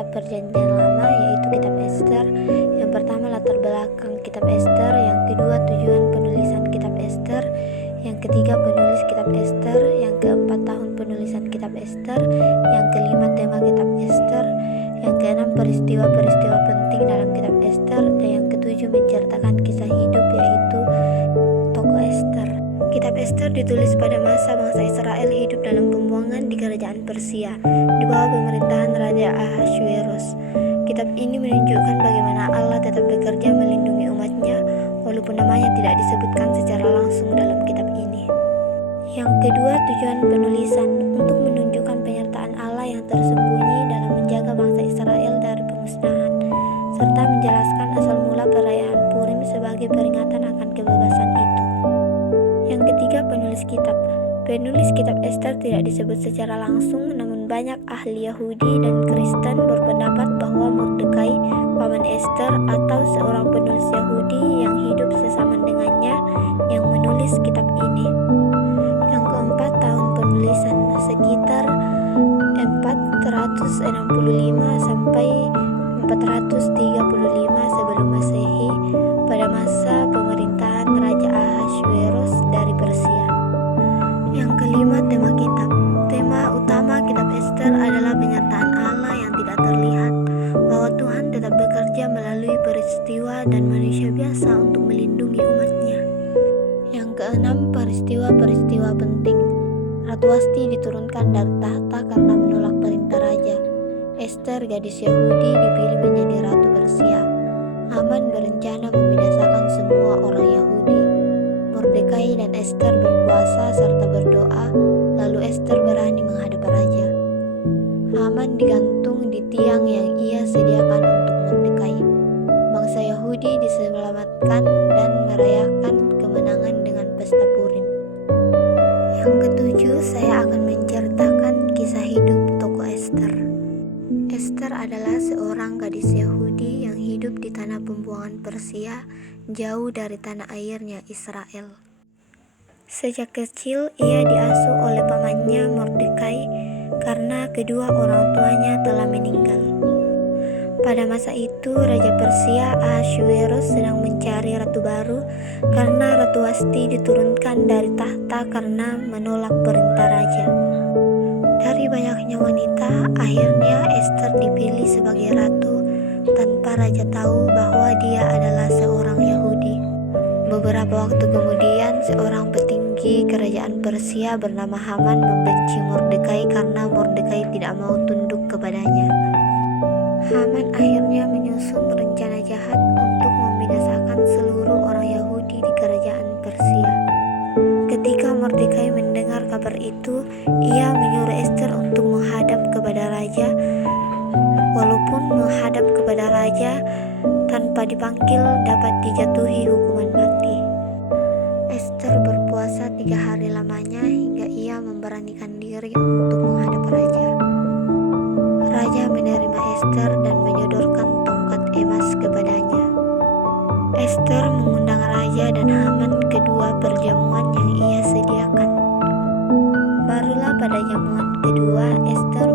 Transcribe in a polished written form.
kitab Perjanjian Lama, yaitu kitab Ester. Yang pertama latar belakang kitab Ester, yang kedua tujuan penulisan kitab Ester, yang ketiga penulis kitab Ester, yang keempat tahun penulisan kitab Ester, yang kelima tema kitab Ester, yang keenam peristiwa-peristiwa penting dalam kitab Ester, dan yang ketujuh menceritakan kisah hidup yaitu tokoh Ester. Kitab Ester ditulis pada masa bangsa Israel hidup dalam pembuangan di kerajaan Persia di bawah pemerintahan Raja Ahasverus. Kitab ini menunjukkan bagaimana Allah tetap bekerja melindungi umatnya walaupun namanya tidak disebutkan secara langsung dalam kitab ini. Yang kedua, tujuan penulisan untuk menunjukkan penyertaan Allah yang tersembunyi dalam menjaga bangsa Israel dari pemusnahan, serta menjelaskan asal mula perayaan Purim sebagai peringatan akan kebebasan itu. Yang ketiga, penulis kitab. Penulis kitab Ester tidak disebut secara langsung, namun banyak ahli Yahudi dan Kristen berpendapat bahwa Mordekai, paman Ester atau seorang penulis Yahudi yang hidup sesaman dengannya yang menulis kitab ini. Yang keempat, tahun penulisan sekitar 465 sampai 435 sebelum Masehi pada masa pemerintahan Raja Ahasverus dari Persia. Yang kelima, tema kitab. Tema utama kitab Ester adalah penyertaan Allah yang tidak terlihat, bahwa Tuhan tetap bekerja melalui peristiwa dan manusia biasa untuk melindungi umatnya. Yang keenam, peristiwa-peristiwa penting. Ratu Wasti diturunkan dari tahta karena menolak perintah raja. Ester, gadis Yahudi, dipilih menjadi ratu Persia. Haman berencana membinasakan semua orang Yahudi. Mordekai dan Ester berpuasa serta berdoa, lalu Ester berani menghadap raja. Haman digantung di tiang yang ia sediakan untuk Mordekai. Bangsa Yahudi diselamatkan dan merayakan kemenangan dengan pesta Purim. Yang ketujuh, saya akan menceritakan kisah hidup tokoh Ester. Ester adalah seorang gadis Yahudi yang hidup di tanah pembuangan Persia, jauh dari tanah airnya Israel. Sejak kecil ia diasuh oleh pamannya Mordekai karena kedua orang tuanya telah meninggal. Pada masa itu Raja Persia Ahasverus sedang mencari ratu baru karena Ratu Wasti diturunkan dari tahta karena menolak perintah raja. Dari banyaknya wanita, akhirnya Ester dipilih sebagai ratu tanpa raja tahu bahwa dia adalah seorang Yahudi. Beberapa waktu kemudian, seorang petinggi kerajaan Persia bernama Haman membenci Mordekai karena Mordekai tidak mau tunduk kepadanya. Haman akhirnya menyusun rencana jahat untuk membinasakan seluruh orang Yahudi di kerajaan Persia. Ketika Mordekai mendengar kabar itu, ia menyuruh Ester untuk menghadap kepada raja. Walaupun menghadap kepada raja tanpa dipanggil dapat dijatuhi hukuman mati. Ester berpuasa 3 hari lamanya hingga ia memberanikan diri untuk menghadap raja. Raja menerima Ester dan menyodorkan tongkat emas kepadanya. Ester mengundang raja dan Haman ke dua perjamuan yang ia sediakan. Barulah pada jamuan kedua Ester